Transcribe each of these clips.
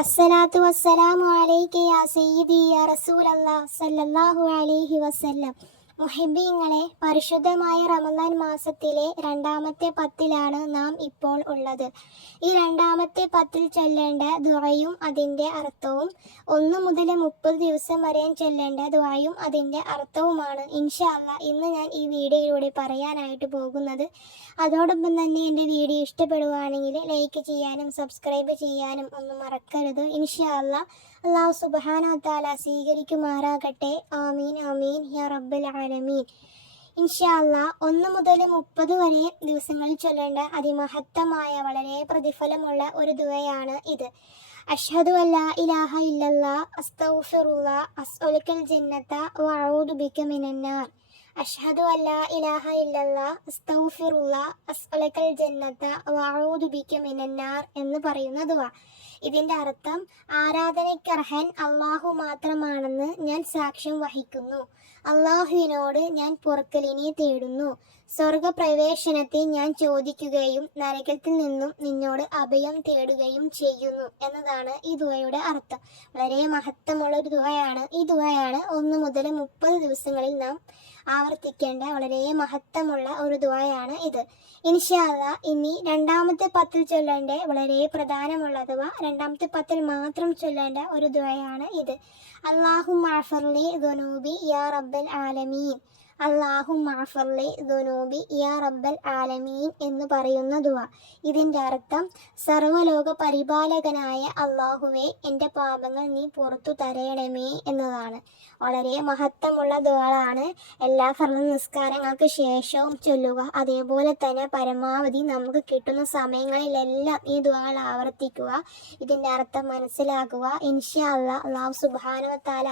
അസ്സലാത്തു വസ്സലാമു അലൈക യാ സയ്യിദി യാ റസൂലല്ലാഹ് സല്ലല്ലാഹു അലൈഹി വസല്ലം. മുഹിബ്ബീങ്ങളെ, പരിശുദ്ധമായ റമദാൻ മാസത്തിലെ രണ്ടാമത്തെ പത്തിലാണ് നാം ഇപ്പോൾ ഉള്ളത്. ഈ രണ്ടാമത്തെ പത്തിൽ ചൊല്ലേണ്ട ദുആയും അതിൻ്റെ അർത്ഥവും 1 മുതൽ 30 ദിവസം വരെ ചൊല്ലേണ്ട ദുആയും അതിൻ്റെ അർത്ഥവുമാണ് ഇൻഷാ അല്ലാഹ് ഇന്ന് ഞാൻ ഈ വീഡിയോയിലൂടെ പറയാനായിട്ട് പോകുന്നത്. അതോടൊപ്പം തന്നെ എൻ്റെ വീഡിയോ ഇഷ്ടപ്പെടുകയാണെങ്കിൽ ലൈക്ക് ചെയ്യാനും സബ്സ്ക്രൈബ് ചെയ്യാനും ഒന്നും മറക്കരുത്. ഇൻഷാ അല്ലാഹ് അല്ലാഹു സുബ്ഹാനഹു വ തആല സ്വീകരിക്കുമാറാകട്ടെ. ആമീൻ ആമീൻ യാ റബ്ബൽ ആലമീൻ. ഇൻഷാ അല്ലാഹ് 1 മുതൽ 30 വരെ ദിവസങ്ങളിൽ ചൊല്ലേണ്ട അതിമഹത്തമായ വളരെ പ്രതിഫലമുള്ള ഒരു ദുആയാണ് ഇത്. അഷ്ഹദു അല്ലാ ഇലാഹ ഇല്ലല്ലാഹ് അസ്തഗ്ഫിറുല്ലാഹ് അസ്അലുക്കൽ ജന്നത വഅഊദു ബിക മിനന്നാർ. അഷ്ഹദു അല്ലാ ഇലാഹ ഇല്ലല്ലാഹ് അസ്തഗ്ഫിറുല്ലാഹ് അസ്അലുക്കൽ ജന്നത വഅഊദു ബിക മിനന്നാർ എന്ന് പറയുന്ന ദുആ. ഇതിൻ്റെ അർത്ഥം, ആരാധനയ്ക്കർഹൻ അള്ളാഹു മാത്രമാണെന്ന് ഞാൻ സാക്ഷ്യം വഹിക്കുന്നു. അള്ളാഹുവിനോട് ഞാൻ പൊറുക്കലിനെ തേടുന്നു. സ്വർഗപ്രവേശനത്തെ ഞാൻ ചോദിക്കുകയും നരകത്തിൽ നിന്നും നിന്നോട് അഭയം തേടുകയും ചെയ്യുന്നു എന്നതാണ് ഈ ദുആയുടെ അർത്ഥം. വളരെ മഹത്വമുള്ള ഒരു ദുആയാണ്. ഈ ദുആയാണ് 1 മുതൽ 30 ദിവസങ്ങളിൽ നാം ആവർത്തിക്കേണ്ട വളരെ മഹത്വമുള്ള ഒരു ദുആയാണ് ഇത്. ഇൻഷാ അല്ലാഹ് ഇനി രണ്ടാമത്തെ പത്തിൽ ചൊല്ലേണ്ട വളരെ പ്രധാനമുള്ള അഥവാ രണ്ടാമത്തെ പത്തിൽ മാത്രം ചൊല്ലേണ്ട ഒരു ദുആയാണ് ഇത്. അല്ലാഹുമ്മ അഗ്ഫിർലി ദുനൂബി യാ റബ്ബൽ ആലമീൻ. അല്ലാഹുമ്മ അഗ്ഫിർലി ദുനൂബി യാ റബ്ബൽ ആലമീൻ എന്ന് പറയുന്ന ദുആ. ഇതിൻ്റെ അർത്ഥം, സർവ്വലോക പരിപാലകനായ അള്ളാഹുവേ, എൻ്റെ പാപങ്ങൾ നീ പുറത്തു തരയണമേ എന്നതാണ്. വളരെ മഹത്വമുള്ള ദുആണ്. എല്ലാ ഫർദ് നിസ്കാരങ്ങൾക്ക് ശേഷവും ചൊല്ലുക. അതേപോലെ തന്നെ പരമാവധി നമുക്ക് കിട്ടുന്ന സമയങ്ങളിലെല്ലാം ഈ ദുആകൾ ആവർത്തിക്കുക. ഇതിൻ്റെ അർത്ഥം മനസ്സിലാക്കുക. ഇൻഷാ അല്ലാഹ് അല്ലാഹു സുബ്ഹാനഹു വ തആല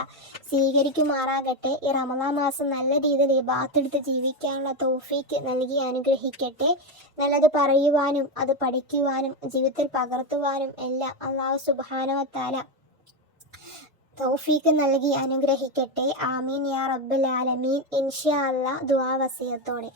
സ്വീകരിക്കുമാറാകട്ടെ. ഈ റമദാൻ മാസം നല്ല രീതിയിൽ ഇബാദത്തെടുത്ത് ജീവിക്കാനുള്ള തൗഫീക്ക് നൽകി അനുഗ്രഹിക്കട്ടെ. നല്ലത് പറയുവാനും അത് പഠിക്കുവാനും ജീവിതത്തിൽ പകർത്തുവാനും എല്ലാം അല്ലാഹു സുബ്ഹാനഹു വ തആല തൗഫീക്ക് നൽകി അനുഗ്രഹിക്കട്ടെ. ആമീൻ യാ റബ്ബൽ ആലമീൻ. ഇൻഷാ അല്ലാഹ് ദുആ വസിയത്തോടെ.